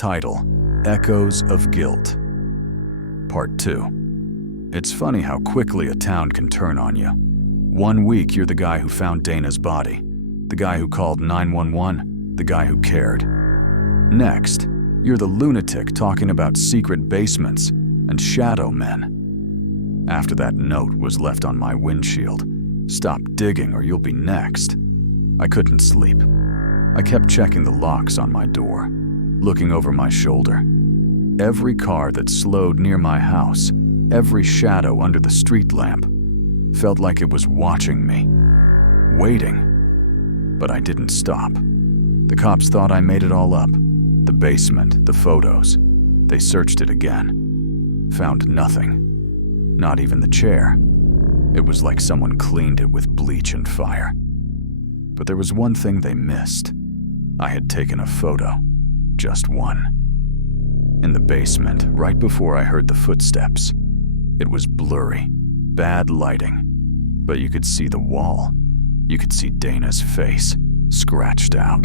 Title: Echoes of Guilt. Part 2. It's funny how quickly a town can turn on you. 1 week you're the guy who found Dana's body, the guy who called 911, the guy who cared. Next, you're the lunatic talking about secret basements and shadow men. After that note was left on my windshield, "Stop digging or you'll be next," I couldn't sleep. I kept checking the locks on my door, looking over my shoulder. Every car that slowed near my house, every shadow under the street lamp, felt like it was watching me, waiting. But I didn't stop. The cops thought I made it all up. The basement, the photos. They searched it again. Found nothing. Not even the chair. It was like someone cleaned it with bleach and fire. But there was one thing they missed. I had taken a photo. Just one. In the basement, right before I heard the footsteps. It was blurry, bad lighting, but you could see the wall. You could see Dana's face, scratched out.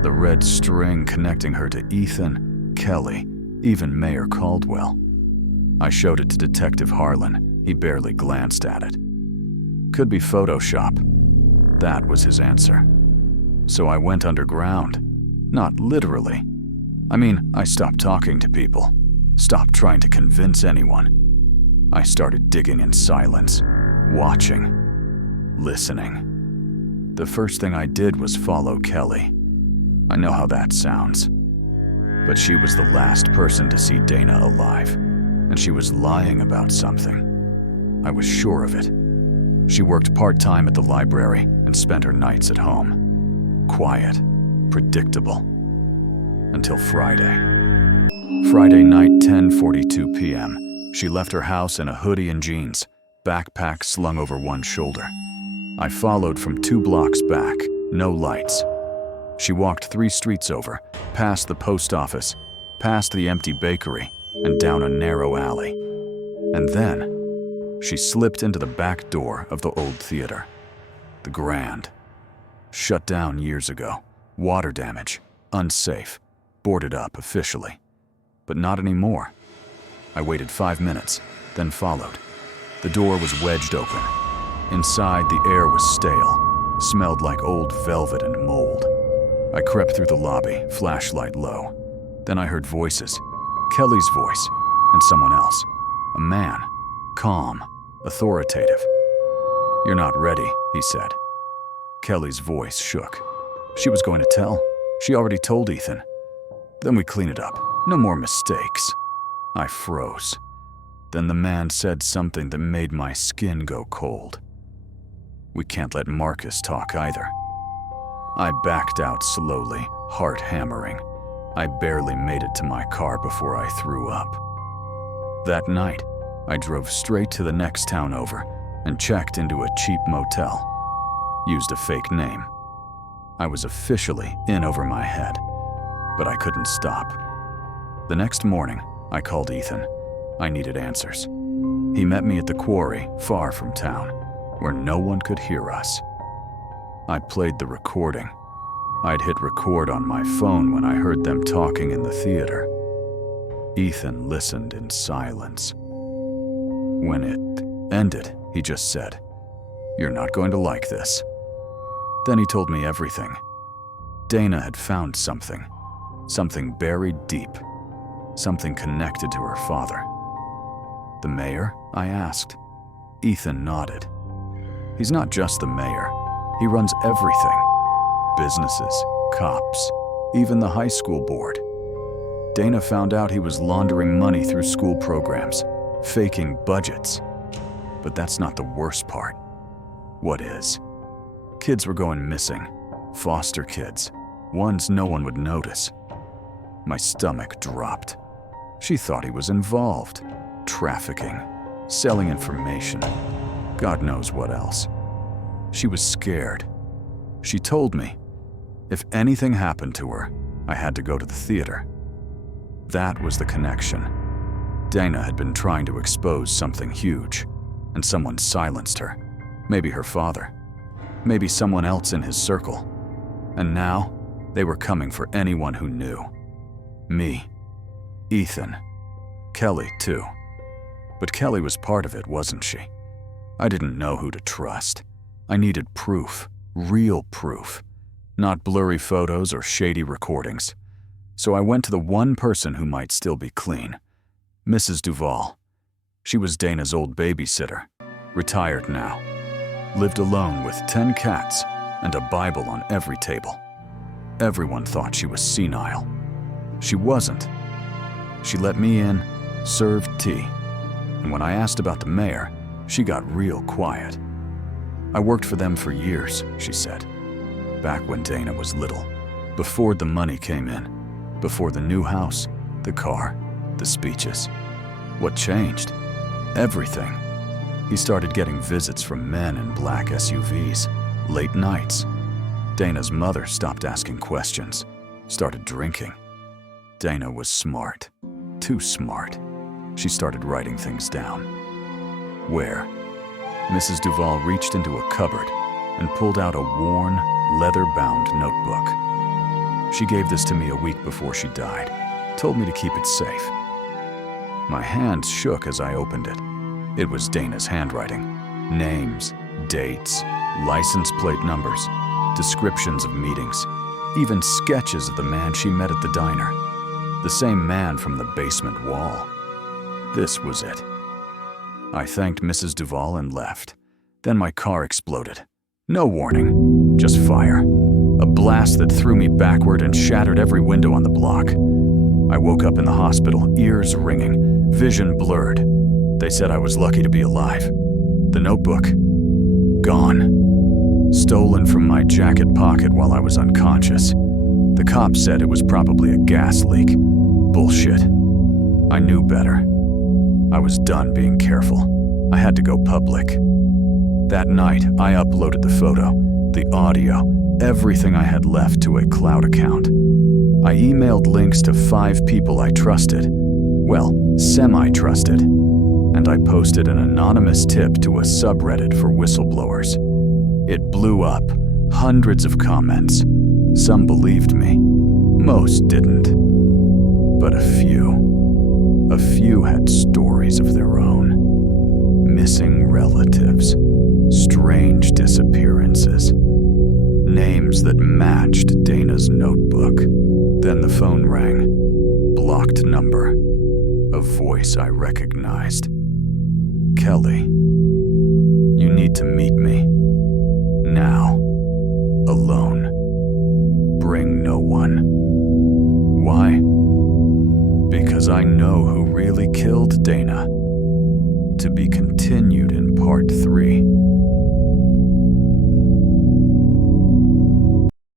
The red string connecting her to Ethan, Kelly, even Mayor Caldwell. I showed it to Detective Harlan. He barely glanced at it. Could be Photoshop. That was his answer. So I went underground. Not literally. I mean, I stopped talking to people. Stopped trying to convince anyone. I started digging in silence, watching, listening. The first thing I did was follow Kelly. I know how that sounds. But she was the last person to see Dana alive, and she was lying about something. I was sure of it. She worked part-time at the library and spent her nights at home. Quiet, predictable. Until Friday. Friday night, 10:42 p.m. She left her house in a hoodie and jeans, backpack slung over one shoulder. I followed from 2 blocks back, no lights. She walked 3 streets over, past the post office, past the empty bakery, and down a narrow alley. And then, she slipped into the back door of the old theater. The Grand. Shut down years ago. Water damage. Unsafe. Boarded up officially. But not anymore. I waited 5 minutes, then followed. The door was wedged open. Inside, the air was stale, smelled like old velvet and mold. I crept through the lobby, flashlight low. Then I heard voices. Kelly's voice, and someone else. A man, calm, authoritative. "You're not ready," he said. Kelly's voice shook. She was going to tell. She already told Ethan. "Then we clean it up. No more mistakes." I froze. Then the man said something that made my skin go cold. "We can't let Marcus talk either." I backed out slowly, heart hammering. I barely made it to my car before I threw up. That night, I drove straight to the next town over and checked into a cheap motel. Used a fake name. I was officially in over my head, but I couldn't stop. The next morning, I called Ethan. I needed answers. He met me at the quarry, far from town, where no one could hear us. I played the recording. I'd hit record on my phone when I heard them talking in the theater. Ethan listened in silence. When it ended, he just said, "You're not going to like this." Then he told me everything. Dana had found something. Something buried deep. Something connected to her father. "The mayor?" I asked. Ethan nodded. "He's not just the mayor. He runs everything. Businesses, cops, even the high school board. Dana found out he was laundering money through school programs, faking budgets. But that's not the worst part. What is? Kids were going missing. Foster kids. Ones no one would notice. My stomach dropped. She thought he was involved. Trafficking. Selling information. God knows what else. She was scared. She told me, if anything happened to her, I had to go to the theater. That was the connection. Dana had been trying to expose something huge, and someone silenced her. Maybe her father. Maybe someone else in his circle. And now, they were coming for anyone who knew. Me, Ethan, Kelly too. But Kelly was part of it, wasn't she? I didn't know who to trust. I needed proof, real proof, not blurry photos or shady recordings. So I went to the one person who might still be clean, Mrs. Duval. She was Dana's old babysitter, retired now, lived alone with 10 cats and a Bible on every table. Everyone thought she was senile. She wasn't. She let me in, served tea, and when I asked about the mayor, she got real quiet. I worked for them for years, she said, back when Dana was little, before the money came in, before the new house, the car, the speeches. What changed? Everything. He started getting visits from men in black SUVs, late nights. Dana's mother stopped asking questions, started drinking. Dana was smart, too smart. She started writing things down. Where? Mrs. Duval reached into a cupboard and pulled out a worn, leather-bound notebook. She gave this to me a week before she died, told me to keep it safe. My hands shook as I opened it. It was Dana's handwriting. Names, dates, license plate numbers, descriptions of meetings, even sketches of the man she met at the diner. The same man from the basement wall. This was it. I thanked Mrs. Duval and left. Then my car exploded. No warning, just fire. A blast that threw me backward and shattered every window on the block. I woke up in the hospital, ears ringing, vision blurred. They said I was lucky to be alive. The notebook, gone. Stolen from my jacket pocket while I was unconscious. The cops said it was probably a gas leak. Bullshit. I knew better. I was done being careful. I had to go public. That night, I uploaded the photo, the audio, everything I had left to a cloud account. I emailed links to 5 people I trusted. Well, semi-trusted. And I posted an anonymous tip to a subreddit for whistleblowers. It blew up, hundreds of comments. Some believed me. Most didn't. But a few had stories of their own. Missing relatives, strange disappearances, names that matched Dana's notebook. Then the phone rang. Blocked number. A voice I recognized. Kelly, you need to meet me. Now. Alone. Bring no one. Why? Because I know who really killed Dana. To be continued in part 3.